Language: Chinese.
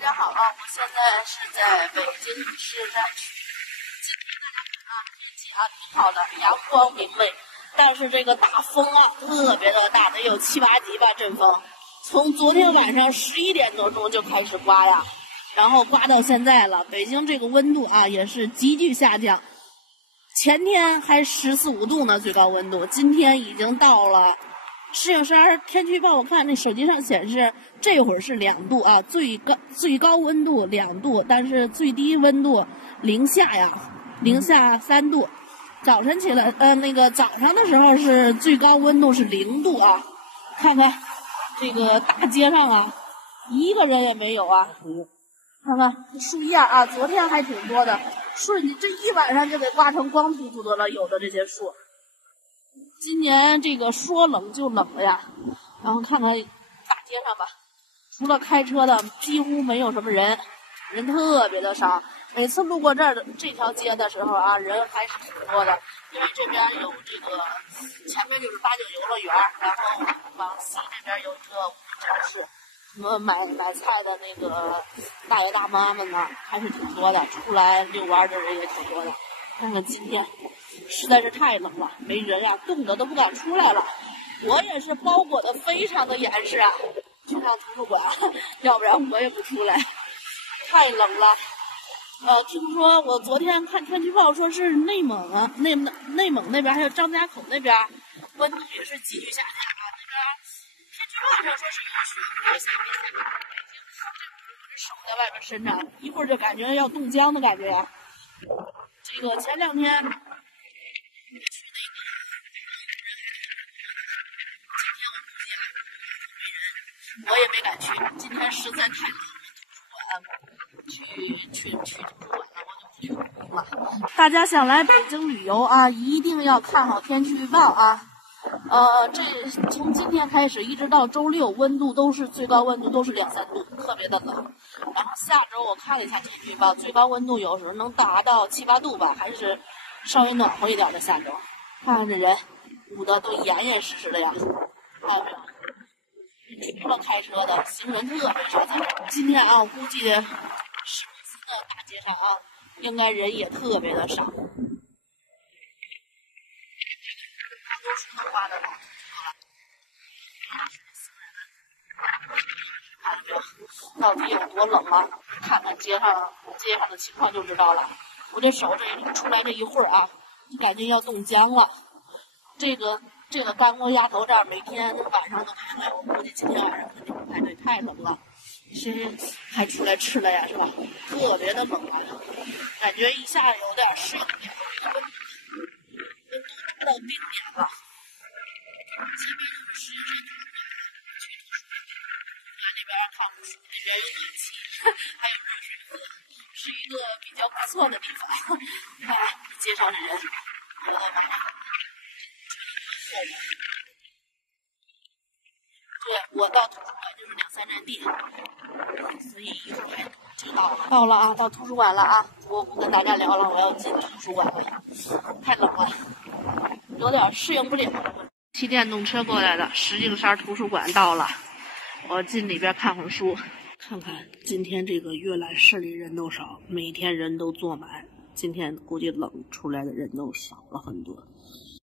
家好啊！我现在是在北京市山区。今天大家看啊，天气啊挺好的，阳光明媚，但是这个大风啊特别的大，得有7、8级吧，阵风。从昨天晚上11点多钟就开始刮呀，然后刮到现在了。北京这个温度啊也是急剧下降，前天还14、15度呢，最高温度，今天已经到了。适应12天气预报，我看那手机上显示这会儿是2度啊，最高温度2度，但是最低温度零下3度。早晨起来，早上的时候是最高温度是0度啊。看看这个大街上啊，一个人也没有啊。看看树叶啊，昨天还挺多的，瞬间这一晚上就给刮成光秃秃的了，有的这些树。今年这个说冷就冷了呀，然后看看大街上吧，除了开车的几乎没有什么人，人特别的少。每次路过这条街的时候啊，人还是挺多的，因为这边有这个前面就是8、9游乐园，然后往西这边有一个无人超市，什么买菜的那个大爷大妈们呢，还是挺多的，出来遛弯的人也挺多的。看看今天实在是太冷了，没人啊，冻得都不敢出来了。我也是包裹的非常的严实啊，去趟图书馆，要不然我也不出来，太冷了。听说我昨天看天气预报说是内蒙啊，内蒙那边还有张家口那边温度也是急剧下降啊。那边天气预报上说是有雪会下面，北京这会儿我这手在外面伸着，一会儿就感觉要冻僵的感觉呀。这个前2天我去那个，今天我估计啊没人，我也没敢去。今天实在太冷了，去图书馆了，我就不去了。大家想来北京旅游啊，一定要看好天气预报啊。这从今天开始一直到周6，最高温度都是2、3度，特别的冷。然后下周我看了一下天气预报，最高温度有时候能达到7、8度吧，还是稍微暖和一点的下周。看看这人捂得都严严实实的呀，看到没有？除了开车的，行人特别少。今天啊，我估计市中心的大街上啊，应该人也特别的少。大多数都刮得到，看到没有？到底有多冷啊？看看街上的情况就知道了。我这手出来这一会儿啊，就感觉要冻僵了。这个干锅鸭头这儿每天晚上都排队，我估计今天晚上肯定不排队，太冷了。是还出来吃了呀，是吧？特别的冷啊，感觉一下有点适应不了，温度到冰点了。前面就是实验室图书馆，去图书馆那边看书，那边有暖气，还有热水喝，是一个比较不错的地方。看街上的人，我的妈呀！对，我到图书馆就是2、3站地，所以一会儿还就到了啊，到图书馆了啊！我不跟大家聊了，我要进图书馆了，太冷了，有点适应不了。骑电动车过来的，石景山图书馆到了，我进里边看会儿书。看看今天这个阅览室里人都少，每天人都坐满，今天估计冷，出来的人都少了很多。